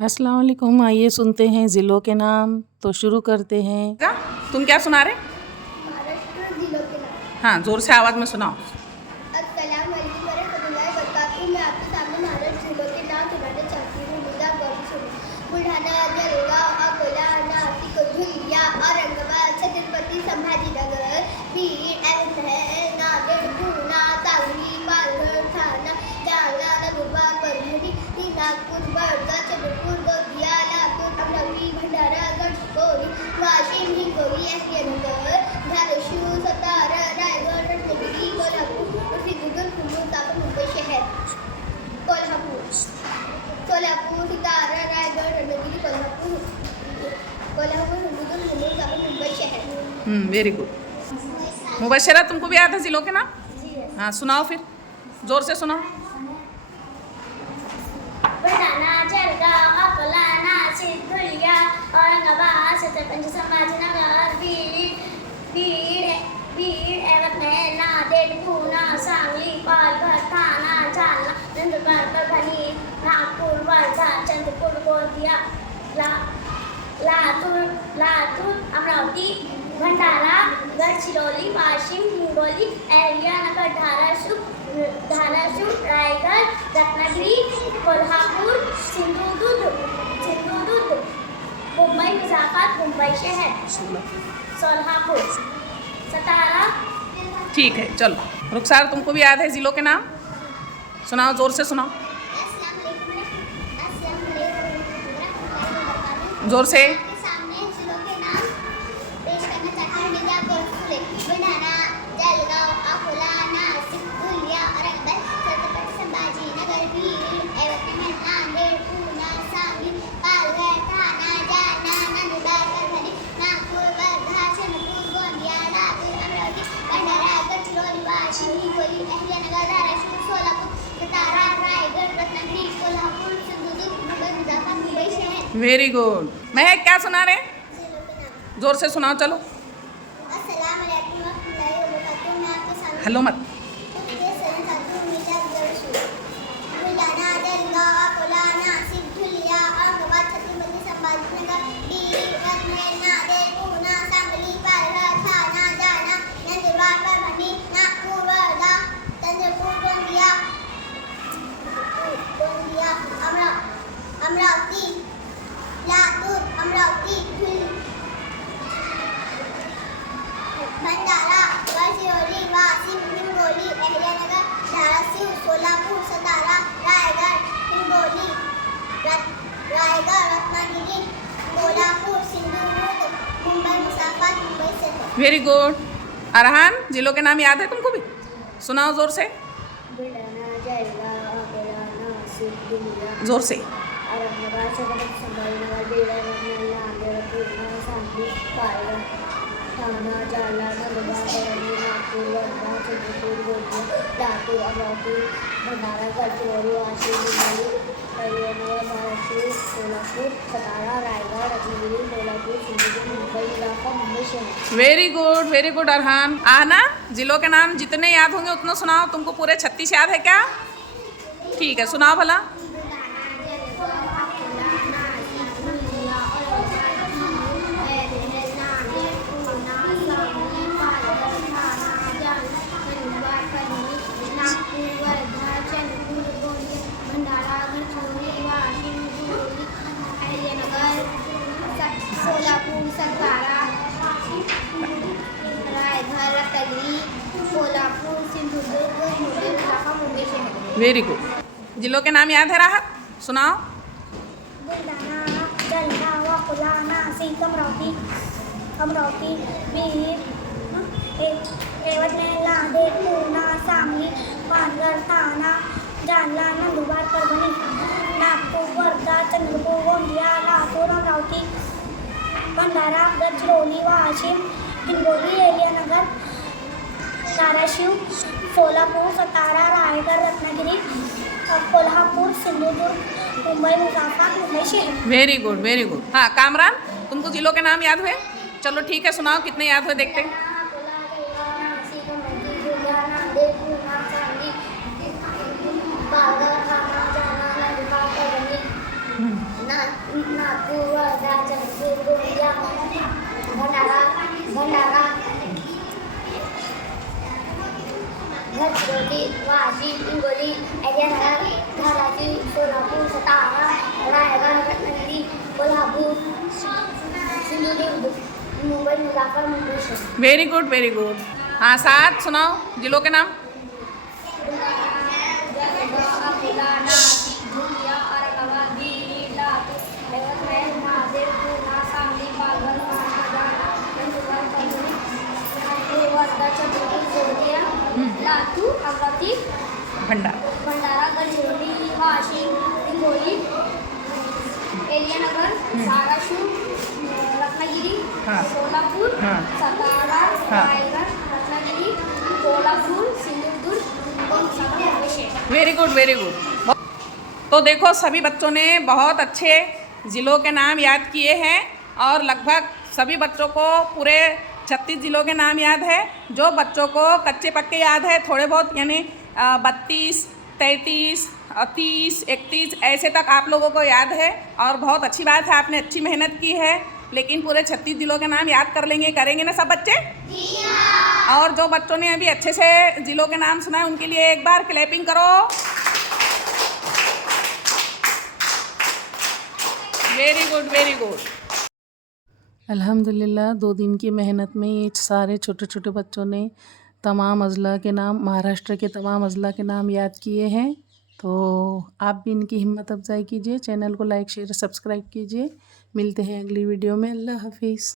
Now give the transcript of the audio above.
अस्सलाम वालेकुम। आइए सुनते हैं ज़िलों के नाम। तो शुरू करते हैं। तुम क्या सुना रहे? महाराष्ट्र जिलों के नाम। हाँ, जोर से आवाज़ में सुनाओ। अस्सलाम वालेकुम वरहमतुल्लाहि वबरकातुहू। मैं आपके सामने महाराष्ट्र जिलों के नाम सुनाना चाहती हूँ। मुझे गौर से सुनो। बुलढाणा, जळगाव, अकोला, नाशिक, धुलिया, औरंगाबाद, छत्रपती संभाजीनगर, बीड, यवतमाळ, नांदेड, पूर्णा, सांगली, पालघर, ठाणा, जालना, नंदुरबार, परभणी, नागपूर, वर्धा, चंद्रपूर, गोंदिया, लातूर, अमरावती, भंडारा, गडचिरोली, वाशिम, हिंगोली, अहमदनगर, धाराशिव, सातारा, रायगड, रत्नागिरी, कोल्हापूर, सिंधुदुर्ग, मुंबई शहर, कोल्हापूर, सोलापूर, सातारा, रायगड, रत्नागिरी, कोल्हापूर, सिंधुदुर्ग, मुंबई शहर। Very good. मुबशरा, तुमको भी याद है ज़िलों के नाम? हाँ, सुनाओ फिर, जोर से सुनाओ। बुलढाणा, जळगाव, अकोला, नाशिक, धुलिया, औरंगाबाद, छत्रपती संभाजीनगर, बीड, यवतमाळ, नांदेड, पूर्णा, सांगली, पालघर, ठाणा, जालना, नंदुरबार, परभणी, नागपूर, वर्धा, चंद्रपूर, गोंदिया, लातूर, अमरावती, भंडारा, गडचिरोली, वाशिम, हिंगोली, अहमदनगर, धाराशिव, रायगड, रत्नागिरी, कोल्हापूर, सिंधुदुर्ग, मुंबई, मुंबई शहर, सोलापूर, सातारा। ठीक है, चलो। रुखसार, तुमको भी याद है ज़िलों के नाम? सुनाओ, जोर से सुनाओ, जोर से। सामने जिलों के नाम पेश करना चाहती हूँ। मेरी आप गौर से सुने। बुलढाणा, जळगाव, अकोला, नाशिक, धुलिया, औरंगाबाद, छत्रपती संभाजीनगर, बीड, यवतमाळ, नांदेड, पूर्णा, सांगली, पालघर, ठाणा, जालना, नंदुरबार, परभणी, नागपूर, वर्धा, चंद्रपूर, गोंदिया, लातूर, अमरावती, भंडारा, गडचिरोली, वाशिम, हिंगोली, अहमदनगर, धाराशिव, सोलापूर, सातारा, रायगड, रत्नागिरी, कोल्हापूर, सिंधुदुर्ग, मुंबई शहर। Very good. महक, क्या सुना रहे? जिलों के नाम। जोर से सुनाओ, चलो। अस्सलाम वालेकुम वरहमतुल्लाहि वबरकातुहू। मैं आपके सामने हेलो मत। बुलढाणा, जळगाव, अकोला, नाशिक, धुलिया, औरंगाबाद, छत्रपती संभाजीनगर, बीड, यवतमाळ, नांदेड, पूर्णा, सांगली, पालघर, ठाणा, जालना, नंदुरबार, परभणी, नागपूर, वर्धा, चंद्रपूर, गोंदिया, अमरावती, लातूर, भंडारा, गडचिरोली, वाशिम, हिंगोली, अहमदनगर, धाराशिव, सोलापूर, सातारा, रायगड, रत्नागिरी, कोल्हापूर, सिंधुदुर्ग, मुंबई शहर। Very good. अरहान, ज़िलों के नाम याद है तुमको भी? सुनाओ जोर से। बुलढाणा, जळगाव, अकोला, नाशिक, धुलिया, जोर से। औरंगाबाद, छत्रपती संभाजीनगर, बीड, यवतमाळ, नांदेड, पूर्णा, सांगली, पालघर, ठाणा, जालना, नंदुरबार, परभणी, नागपूर, वर्धा, चंद्रपूर, गोंदिया, लातूर, अमरावती, भंडारा, गडचिरोली, वाशिम, हिंगोली, अहमदनगर, धाराशिव, सोलापूर, सातारा, रायगड, रत्नागिरी, कोल्हापूर, सिंधुदुर्ग, मुंबई शहर। Very good Arhan. आहना, ज़िलों के नाम जितने याद होंगे उतना सुनाओ। तुमको पूरे 36 याद है क्या? ठीक है, सुनाओ भला। सोलापूर, सातारा, रायगड, रत्नागिरी, कोल्हापूर, सिंधुदुर्ग, मुंबई शहर। Very good. ज़िलों के नाम याद है राहत? सुनाओ। बुलढाणा, जळगाव, अकोला, नाशिक, अमरावती, बीड, यवतमाळ, नांदेड, पूर्णा, सांगली, पालघर, ठाणा, जालना, नंदुरबार, परभणी, नागपूर, वर्धा, चंद्रपूर, गोंदिया, लातूर, अमरावती, भंडारा, गडचिरोली, वाशिम, हिंगोली, अहमदनगर, धाराशिव, सोलापूर, सातारा, रायगड, रत्नागिरी, कोल्हापूर, सिंधुदुर्ग, मुंबई शहर। Very good. हाँ, कामरान, तुमको ज़िलों के नाम याद हुए? चलो ठीक है, सुनाओ कितने याद हुए देखते हैं। नागपूर, वर्धा, चंद्रपूर, गोंदिया, भंडारा, गडचिरोली, वाशिम, हिंगोली, अहिल्यानगर, धाराशिव, सोलापूर, सातारा, रायगड, रत्नागिरी, कोल्हापूर, सिंधुदुर्ग, मुंबई, मुजफ्फर, मुंबई शहर। Very good very good. हाँ, साथ सुनाओ जिलों के नाम। अकोला, नाशिक, गोंदिया, औरंगाबाद, बीड, लातूर, यवतमाळ, नांदेड, पूर्णा, सांगली, पालघर, जालना, नंदुरबार, परभणी, नागपूर, वर्धा, चंद्रपूर, गोंदिया, लातूर, अमरावती, भंडारा, गडचिरोली, वाशिम, हिंगोली, अहिल्यानगर, धाराशिव, रत्नागिरी, सोलापूर, सातारा, रायगड, रत्नागिरी, कोल्हापूर, सिंधुदुर्ग, मुंबई शहर। Very good very good. तो देखो सभी बच्चों ने बहुत अच्छे ज़िलों के नाम याद किए हैं और लगभग सभी बच्चों को पूरे 36 ज़िलों के नाम याद है। जो बच्चों को कच्चे पक्के याद है थोड़े बहुत, यानी 32, 33, 30, 31 ऐसे तक आप लोगों को याद है और बहुत अच्छी बात है, आपने अच्छी मेहनत की है। लेकिन पूरे 36 ज़िलों के नाम याद करेंगे ना सब बच्चे? और जो बच्चों ने अभी अच्छे से ज़िलों के नाम सुना है उनके लिए एक बार क्लैपिंग करो। Very good very good. अल्हम्दुलिल्लाह 2 दिन की मेहनत में ये सारे छोटे छोटे बच्चों ने तमाम अज़ला के नाम, महाराष्ट्र के तमाम अज़ला के नाम याद किए हैं। तो आप भी इनकी हिम्मत अफजाई कीजिए, चैनल को लाइक शेयर सब्सक्राइब कीजिए। मिलते हैं अगली वीडियो में। अल्लाह हाफिज़।